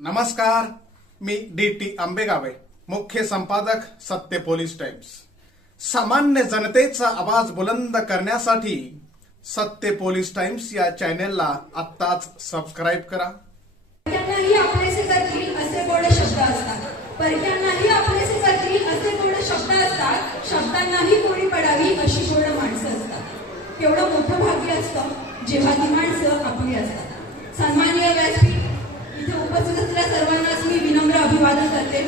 नमस्कार मी D T आंबेगावे मुख्य संपादक सत्य पोलीस टाइम्स. सामान्य जनतेचा आवाज बुलंद करण्यासाठी सत्य पोलीस टाइम्स या चॅनेलला आत्ताच सबस्क्राईब करा. परक्यांनाही आपलेसे करतील असे गोड शब्द असतात परक्यांनाही आपलेसे करतील असे गोड शब्द असतात शब्दांनाही कोणी पडावी अशी गोड माणसं असतात. केवढं मोठं भाग्य असतं जेव्हा ती माणसं आपली असतात. सन्माननीय व्यासपीठ उपस्थित सर्वांनाच मी विनम्र अभिवादन करते.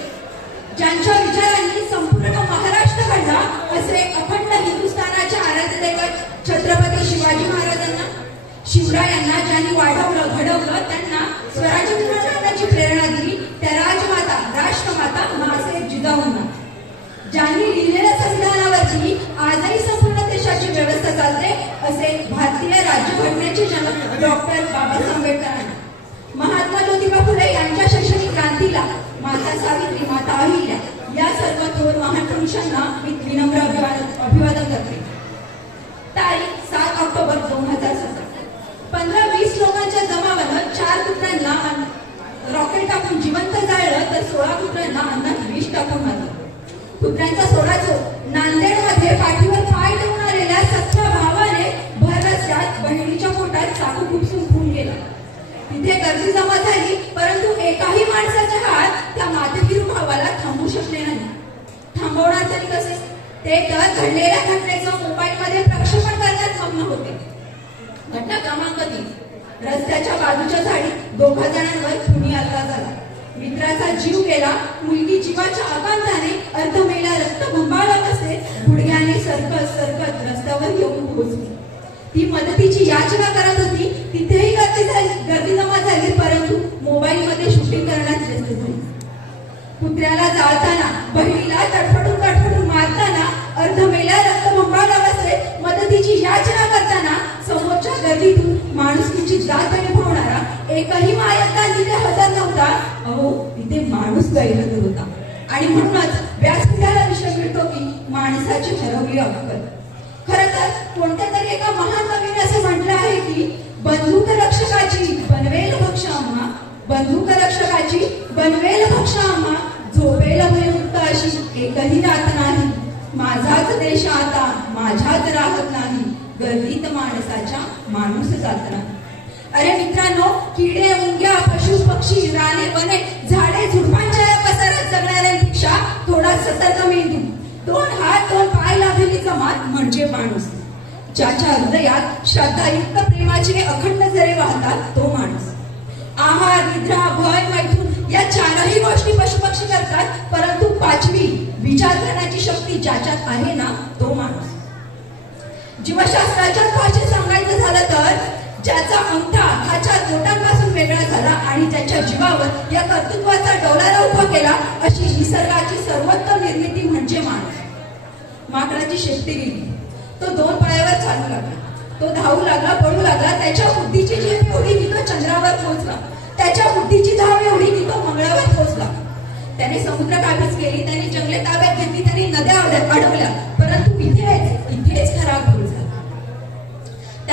ज्यांच्या विचारांनी संपूर्ण महाराष्ट्र घडला असे अखंड हिंदुस्थानाच्या आराध्यदैवत छत्रपती शिवाजी महाराजांना शिवरायांना ज्यांनी वाढवलं घडवलं त्यांना स्वराज्य मिळवण्याची प्रेरणा दिली त्या राजमाता राष्ट्रमाता मासे जिजाऊंना. ज्यांनी लिहिलेल्या संविधानावरती आजही संपूर्ण देशाची व्यवस्था चालते असे भारतीय राज्यघटनेचे जनक डॉक्टर बाबासाहेब आंबेडकर महात्मा ज्योतिबा फुले यांच्या शैक्षणिक क्रांतीला माता सावित्री माता अहिल्या या सर्व थोर महान पुरुषांना मी विनम्र अभिवादन अभिवादन करते. तारीख सात ऑक्टोबर दोन हजार सतरा. पंधरा वीस लोकांच्या जमावानं चार पुत्रांना रॉकेट टाकून जिवंत जाळलं तर सोळा पुत्रांना अन्नात विष टाकून मारलं. पुत्रांचा सोळा जो नांदेडमध्ये पाठीवर पाय ठेवून आलेल्या सख्या भावाने भर रस्त्यात बहिणीच्या पोटात चाकू तिथे गर्दी जमा झाली परंतु एकाही माणसाचा हात त्या मातकीरू भावाला थांबू शकले नाही. थांबवणार तरी कसे? ते तर घडलेल्या घटनेचं मोबाईल मध्ये प्रक्षेपण करण्यात मग्न होते. घटना क्रमांक तीन. रस्त्याच्या बाजूच्या झाडीत दोघा जणांवर खुनी हल्ला झाला. मित्राचा जीव गेला मुलगी जीवाच्या आकांताने अर्धमेला रक्त भंबाळत असे गुडघ्याने सरकत सरकत रस्त्यावर येऊन पोहोचली. ती मदतीची याचना करत होती करण्यात व्यस्त झाली कुत्र्याला जाळताना बहिणीला तडफडून तडफडून मारताना अर्ध अर्धमेल्या रक्तबंबाळ असे मदतीची याचना करताना समोरच्या गर्दीतून माणुसकीची जात अनुभवणारा एकही मायता तिथे हजर नव्हता. अहो तिथे माणूस गैरहजर होता. आणि म्हणूनच व्यासपीठाला विषय मिळतो की माणसाची ठरवली अवकल. खर तर कोणत्या तरी एका महान कवीने असं म्हटलं आहे की बंधू माझ्यात राहत नाही गर्दीत माणसाच्या माणूस जात नाही. अरे मित्रांनो किडे मुंग्या पशु पक्षी राणे वने झाडे झुडपांच्या या पसारात जगणाऱ्यांपेक्षा थोडा सतर्क मेंदू. दोन हात दोन पाय लाभलेली जमात म्हणजे माणूस. ज्याच्या हृदयात श्रद्धायुक्त प्रेमाचे अखंड झरे वाहतात तो माणूस. आहार निद्रा भय मैथून या चारही गोष्टी पशुपक्षी करतात परंतु पाचवी विचार करण्याची शक्ती ज्याच्यात आहे ना तो जीवशास्त्राच्या भाषेत सांगायचं झालं तर ज्याचा अंगठा हा चार बोटांपासून वेगळा झाला आणि त्याच्या जीवावर या कर्तृत्वाचा डोलारा उभा केला अशी निसर्गाची सर्वोत्तम निर्मिती म्हणजे माणूस माकडाची शेपटी गेली. तो दोन पायावर चालू लागला. तो धावू लागला पळू लागला त्याच्या बुद्धीची झेप एवढी की तो चंद्रावर पोहोचला. त्याच्या बुद्धीची धाव एवढी की तो मंगळावर पोहोचला. त्याने समुद्र काबीज केली त्याने जंगले ताब्यात घेतली त्याने नद्या अडवल्या. परंतु इथे इथेच खराब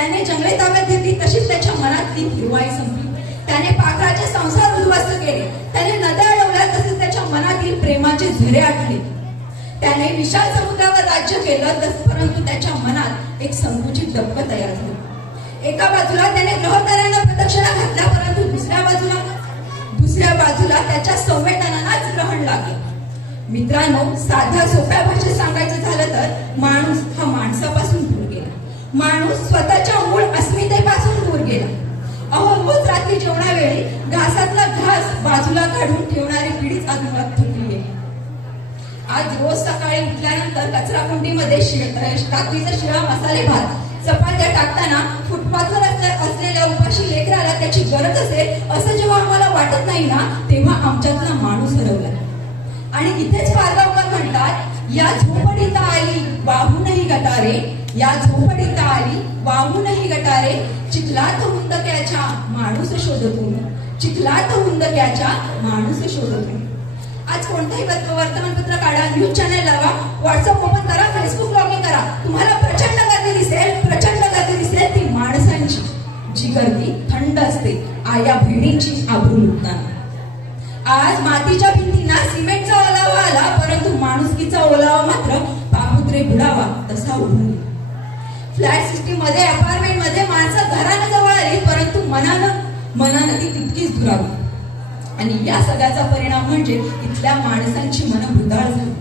त्याने जंगले ताब्यात घेतली तशीच त्याच्या मनातली हिरवाई संपली. त्याने पाखराचे संसार उद्ध्वस्त केले. त्याने नद्या अडवल्या तसेच त्याच्या मनातील प्रेमाचे झरे आटले. त्याने विशाल समुद्रावर राज्य केलं तस परंतु त्याच्या मनात एक संकुचित डबक तयार झालं. एका बाजूला त्याने ग्रहताऱ्यांना प्रदक्षिणा घातल्या परंतु दुसऱ्या बाजूला दुसऱ्या बाजूला त्याच्या संवेदनांनाच ग्रहण लागले. मित्रांनो साध्या सोप्या भाषेत सांगायचं झालं तर माणूस हा माणसापासून माणूस स्वतःच्या मूळ अस्मितेपासून दूर गेला. अहो रोज रात्री जेवणावेळी घासातला घास बाजूला काढून ठेवणारी पिढीच अजिबात थकली आहे. आज रोज सकाळी उठल्यानंतर कचरा कुंडीमध्ये शि- टाकलीचा शिळा मसाले भात चपात्या टाकताना फुटपाथवर असलेल्या उपाशी लेकराला त्याची गरज असेल असं जेव्हा आम्हाला वाटत नाही ना तेव्हा आमच्यातला माणूस हरवला. आणि इथेच पारगावकर म्हणतात या झोपडीत आली वाहूनही गटारे या झोपडीत आली वाहूनही गटारे चिखलात हुंदक्याच्या माणूस शोधतून चिखलात हुंदक्याच्या माणूस शोधतून. आज कोणताही वर्तमानपत्र काढा न्यूज चॅनल लावा व्हॉट्सअप ओपन करा फेसबुक लॉग इन करा. तुम्हाला प्रचंड गर्दी दिसेल प्रचंड गर्दी दिसेल ती माणसांची जी गर्दी थंड असते आया बहिणींची आबरू लुटताना आज मातीच्या भिंतींना सिमेंटचा ओलावा आला परंतु माणुसकीचा ओलावा मात्र पापुत्रे बुडावा तसा उडून फ्लॅट सिस्टीममध्ये अपार्टमेंटमध्ये माणसं घरानं जवळ आली परंतु मनानं मनानं ती तितकीच दुरावली आणि या सगळ्याचा परिणाम म्हणजे इथल्या माणसांची मन भुताळ झाली.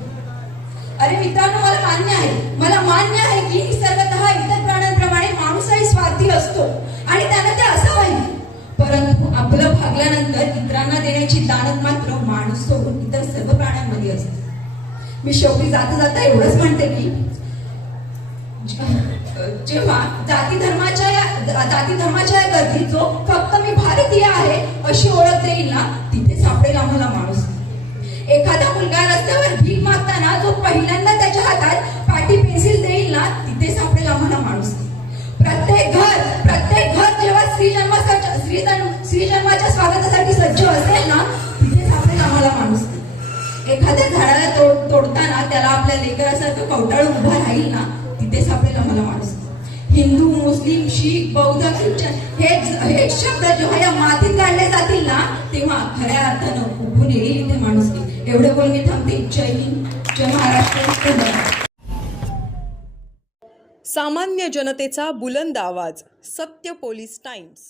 अरे मित्रांनो मला मान्य आहे. मला मान्य आहे की निसर्गत इतर प्राण्यांप्रमाणे माणूसही स्वार्थी असतो. आणि त्यानं ते असं पाहिजे परंतु आपलं भागल्यानंतर इतरांना देण्याची दानत मात्र माणूस सोडून इतर सर्व प्राण्यांमध्ये असते. मी शेवटी जाता जाता एवढंच म्हणते की जेव्हा जाती धर्माच्या या जाती धर्माच्या या गर्दीत जो फक्त मी भारतीय आहे अशी ओळख देईल ना तिथे सापडेल आम्हाला माणूस. एखादा मुलगा रस्त्यावर भीक मागताना जो पहिल्यांदा त्याच्या हातात पाठी पेन्सिल देईल ना तिथे सापडेल आम्हाला माणूस. प्रत्येक घर प्रत्येक घर जेव्हा स्त्री जन्मासाठी स्त्री स्त्री जन्माच्या स्वागतासाठी सज्ज असेल ना तिथे सापडेल आम्हाला माणूस. एखाद्या झाडाला तोड तोडताना त्याला आपल्या लेकरासारखं कवटाळून उभा राहील मुस्लिम शीख बौद्ध ख्रिश्चन हे हे शब्द जेव्हा या मातीत काढले जातील ना तेव्हा खऱ्या अर्थानं उभून येईल इथे माणूस एवढं बोल मी थांबते. जय हिंद. जय महाराष्ट्र. सामान्य जनतेचा बुलंद आवाज सत्य पोलीस टाइम्स.